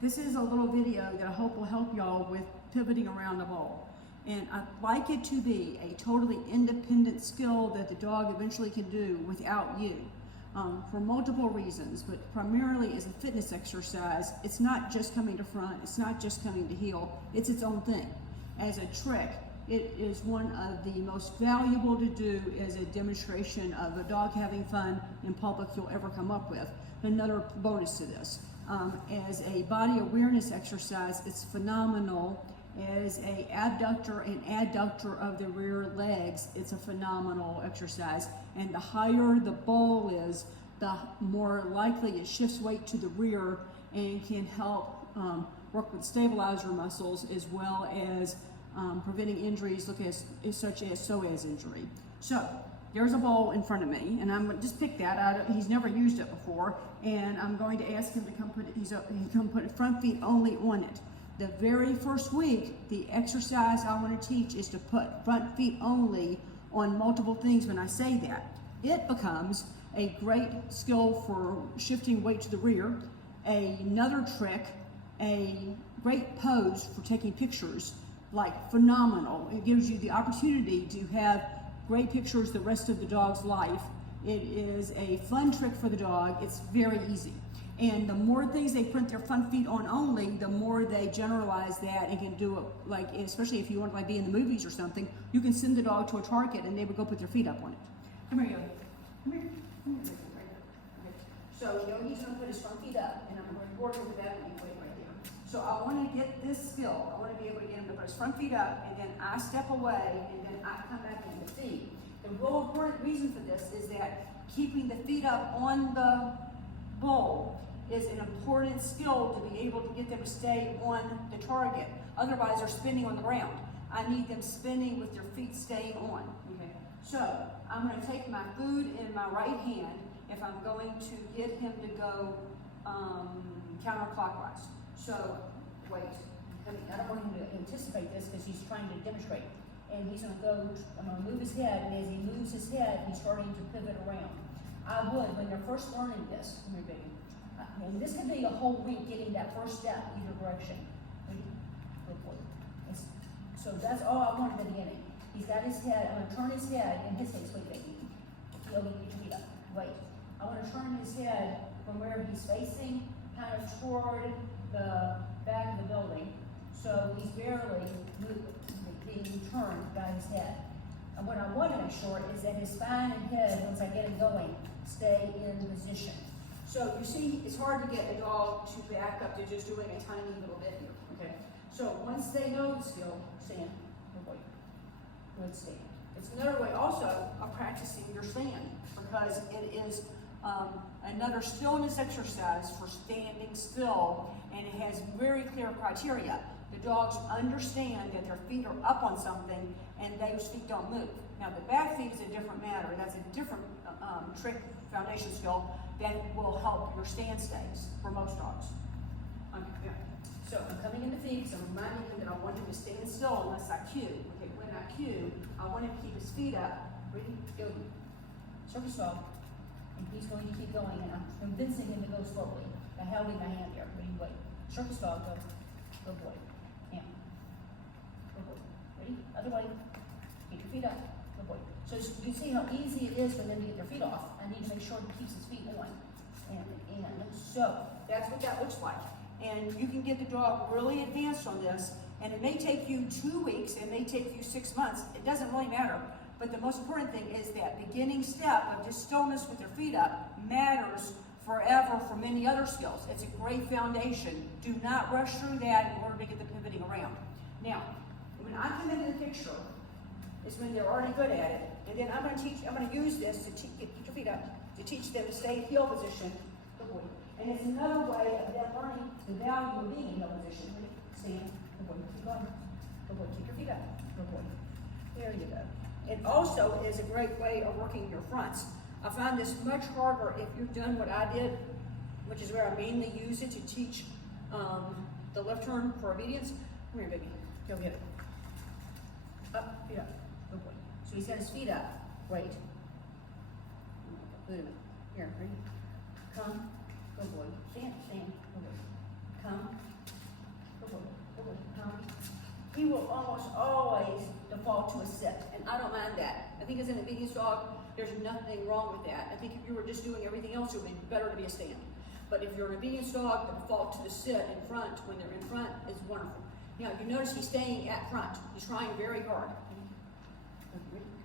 This is a little video that I hope will help y'all with pivoting around the ball. And I'd like it to be a totally independent skill that the dog eventually can do without you. For multiple reasons, but primarily as a fitness exercise. It's not just coming to front, it's not just coming to heel, it's its own thing. As a trick, it is one of the most valuable to do as a demonstration of a dog having fun in public you'll ever come up with. Another bonus to this. As a body awareness exercise, it's phenomenal. As a abductor and adductor of the rear legs, it's a phenomenal exercise. And the higher the ball is, the more likely it shifts weight to the rear and can help work with stabilizer muscles as well as preventing injuries such as psoas injury. So there's a ball in front of me, and I'm going to just pick that. He's never used it before, and I'm going to ask him to come put front feet only on it. The very first week, the exercise I want to teach is to put front feet only on multiple things. When I say that, it becomes a great skill for shifting weight to the rear, another trick, a great pose for taking pictures, like phenomenal. It gives you the opportunity to have great pictures the rest of the dog's life. It is a fun trick for the dog. It's very easy. And the more things they print their front feet on only, the more they generalize that and can do it, like, especially if you want to like be in the movies or something, you can send the dog to a Target and they would go put their feet up on it. Come here, Yogi. Come here. Come here. Right here. Okay. So Yogi's going to put his front feet up, and I'm going to work with that weight right there. So I want to get this skill. I want to be able to get him to put his front feet up, and then I step away, and then I come back in the feet. The real important reason for this is that keeping the feet up on the bowl is an important skill to be able to get them to stay on the target. Otherwise, they're spinning on the ground. I need them spinning with their feet staying on. Okay. So I'm going to take my food in my right hand if I'm going to get him to go counterclockwise. So wait, I don't want him to anticipate this because he's trying to demonstrate. And he's going to go, I'm going to move his head, and as he moves his head, he's starting to pivot around. I would, when they're first learning this, come here, baby. And this could be a whole week getting that first step either direction. So that's all I want at the beginning. He's got his head, I'm going to turn his head in his face. Wait, baby. Yogi, get your feet up. Wait. I want to turn his head from where he's facing kind of toward the back of the building. So he's barely being turned by his head. And what I want to make sure is that his spine and head, once I get him going, stay in position. So you see, it's hard to get a dog to back up to just doing a tiny little bit here, okay? So once they know the skill, stand, good boy, good stand. It's another way also of practicing your stand, because it is another stillness exercise for standing still, and it has very clear criteria. The dogs understand that their feet are up on something and those feet don't move. Now the back feet is a different matter. That's a different trick foundation skill that will help your stand stays for most dogs. Okay, so I'm coming in the feet, so I'm reminding him that I want him to stand still unless I cue. Okay, when I cue, I want him to keep his feet up. Ready? Go. Circus dog. And he's going to keep going, and I'm convincing him to go slowly by holding my hand here. Ready? Wait. Circus dog, go. Good boy. Yeah. Good boy. Ready? Other way. Get your feet up. Good boy. So you see how easy it is for them to get their feet off. I need to make sure he keeps his feet on. And so that's what that looks like. And you can get the dog really advanced on this, and it may take you 2 weeks, it may take you 6 months. It doesn't really matter. But the most important thing is that beginning step of just stillness with your feet up matters forever for many other skills. It's a great foundation. Do not rush through that in order to get the pivoting around. Now, when I come into the picture, is when they're already good at it. And then I'm going to use this to get your feet up, to teach them to stay in heel position. Good boy. And it's another way of them learning the value of being in heel position. Ready? Stand. Good boy. Keep going. Good boy. Keep your feet up. Good boy. There you go. It also is a great way of working your fronts. I find this much harder if you've done what I did, which is where I mainly use it to teach the left turn for obedience. Come here, baby. Go get it. Up, feet up. Good boy. So he's got his feet up. Wait. Wait a minute. Here, ready? Come. Good boy. Stand, stand. Good boy. will almost always default to a sit, and I don't mind that. I think as an obedience dog, there's nothing wrong with that. I think if you were just doing everything else, it would be better to be a stand. But if you're an obedience dog, the default to the sit in front when they're in front is wonderful. Now, you notice he's staying at front. He's trying very hard.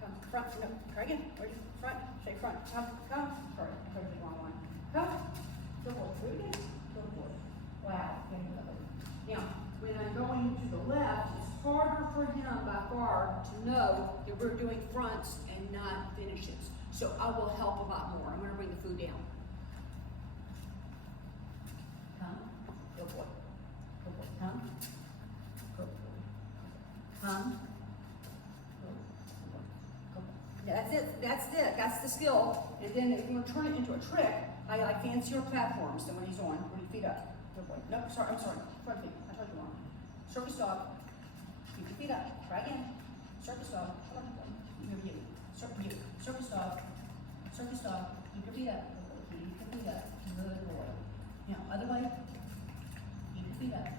Come, front, no, try again. Ready? Front, say front. Come. Sorry, I heard the wrong one. Come. Good boy. Do it again. Good boy. Wow. Now, when I'm going to the left, it's harder for him by far to know that we're doing fronts and not finishes. So I will help a lot more. I'm going to bring the food down. Come. Good boy. Good boy. Come. Good boy. Come. That's it. That's the skill. And then if you want to turn it into a trick, I like fancier platforms than when he's on. Bring your feet up. Good boy. No, sorry. I'm sorry. Front feet. I told you wrong. Circus dog. Keep your feet up. Try again. Circus dog. Come on. Here you. Circus dog. Circus dog. Keep your feet up. Keep your feet up. Good boy. Now, other way. Keep your feet up.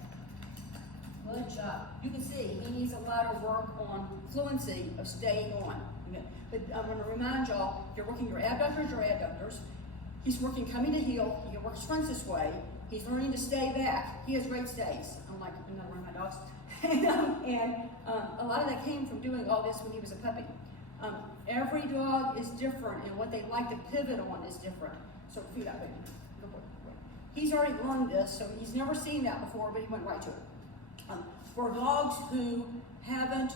Good job. You can see he needs a lot of work on fluency of staying on. Okay. But I'm going to remind y'all, you're working your abductors. He's working coming to heel. He works fronts this way. He's learning to stay back. He has great stays. Unlike another one of my dogs. and a lot of that came from doing all this when he was a puppy. Every dog is different, and what they like to pivot on is different. So feet up, baby. Good boy. He's already learned this, so he's never seen that before, but he went right to it. For dogs who haven't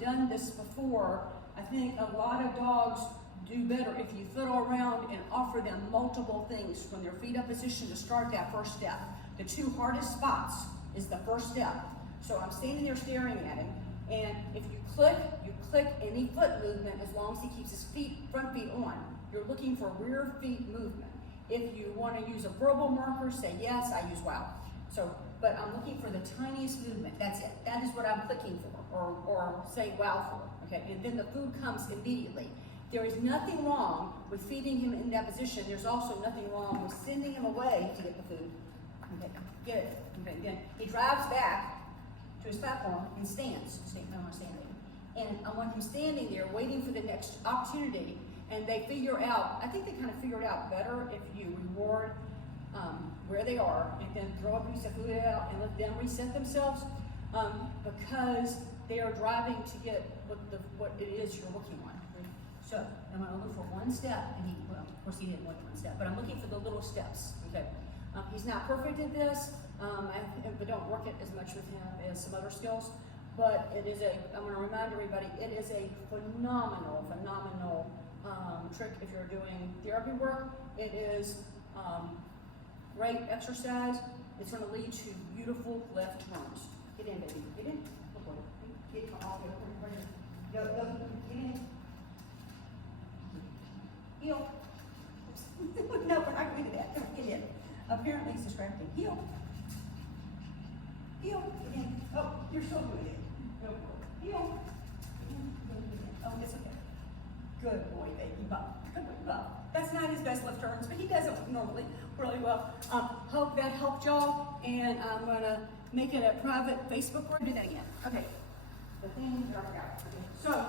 done this before, I think a lot of dogs do better if you fiddle around and offer them multiple things from their feet up position to start that first step. The two hardest spots is the first step. So I'm standing there staring at him, and if you click any foot movement as long as he keeps his front feet on. You're looking for rear feet movement. If you want to use a verbal marker, say yes, I use wow. So, but I'm looking for the tiniest movement. That's it. That is what I'm clicking for, or say wow for. Okay, and then the food comes immediately. There is nothing wrong with feeding him in that position. There's also nothing wrong with sending him away to get the food. Okay, get it. Okay, again, he drives back to his platform and stands. Standing. And I want him standing there waiting for the next opportunity. And they figure out, I think they kind of figure it out better if you reward where they are and then throw a piece of food out and let them reset themselves because they are driving to get what it is you're looking on. So I'm going to look for one step, and well, of course he didn't want one step, but I'm looking for the little steps. Okay, he's not perfect at this, but don't work it as much with him as some other skills. But it is I'm going to remind everybody, it is a phenomenal trick if you're doing therapy work. It is great exercise. It's going to lead to beautiful left turns. Get in, baby. Get in. Get off here. Go. Get in. Heel. No, we're not going to do that. Get in. Apparently it's distracting. Heel. Get in. Oh, you're so good. Heel. Oh, it's okay. Good boy, baby. Good boy, Bob. That's not his best left turns, but he does it normally really well. Hope that helped y'all, and I'm going to make it a private Facebook group. Do that again. Okay. The thing that I forgot. Okay. So,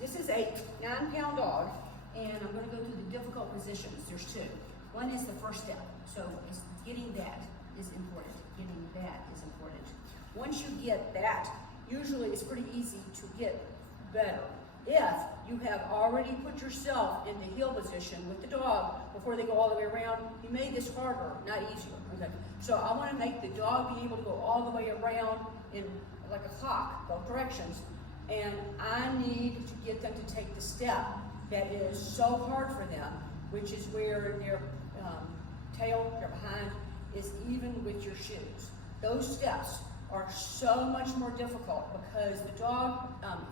this is a 9-pound dog, and I'm going to go through the difficult positions. There's two. One is the first step. So, getting that is important. Once you get that, usually it's pretty easy to get better. If you have already put yourself in the heel position with the dog before they go all the way around, you made this harder, not easier. Okay. So I want to make the dog be able to go all the way around in like a clock, both directions. And I need to get them to take the step that is so hard for them, which is where their tail, their behind, is even with your shoes. Those steps are so much more difficult because the dog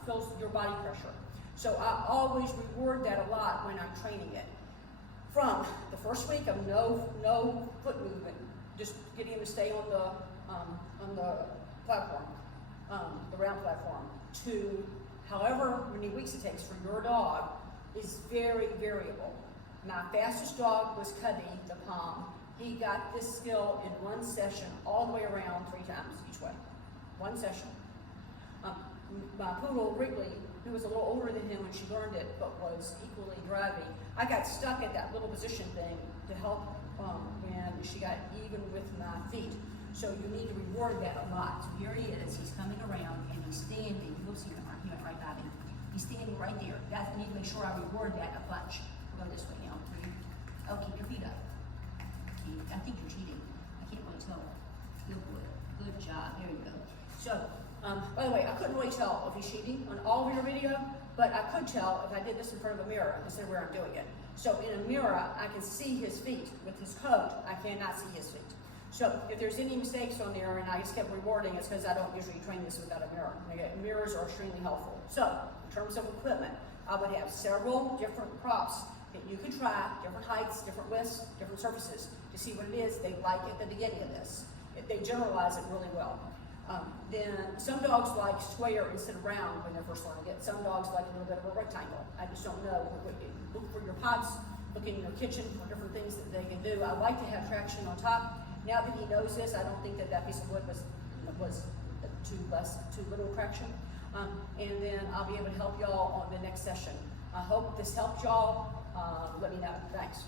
feels your body pressure. So I always reward that a lot when I'm training it. From the first week of no foot movement, just getting him to stay on the platform, the round platform, to however many weeks it takes for your dog is very variable. My fastest dog was Cubby, the Pom. He got this skill in one session all the way around 3 times each way. One session. my poodle Wrigley, who was a little older than him when she learned it, but was equally driving. I got stuck at that little position thing to help when she got even with my feet. So you need to reward that a lot. So here he is, he's coming around and he's standing, you'll see him, he went right by me. He's standing right there. I need to make sure I reward that a bunch. We'll go this way now. Oh, keep your feet up. I think you're cheating. I can't really tell. Good boy. Good job. There you go. So, by the way, I couldn't really tell if he's cheating on all of your video, but I could tell if I did this in front of a mirror instead of where I'm doing it. So in a mirror, I can see his feet. With his coat, I cannot see his feet. So if there's any mistakes on there and I just kept rewarding, it's because I don't usually train this without a mirror. Okay? Mirrors are extremely helpful. So in terms of equipment, I would have several different props that you could try, different heights, different widths, different surfaces, to see what it is they like at the beginning of this. They generalize it really well. Then some dogs like square instead of round when they're first learning it. Some dogs like a little bit of a rectangle. I just don't know. Look for your pots, look in your kitchen for different things that they can do. I like to have traction on top. Now that he knows this, I don't think that piece of wood was too little traction. And then I'll be able to help y'all on the next session. I hope this helped y'all. Let me know. Thanks.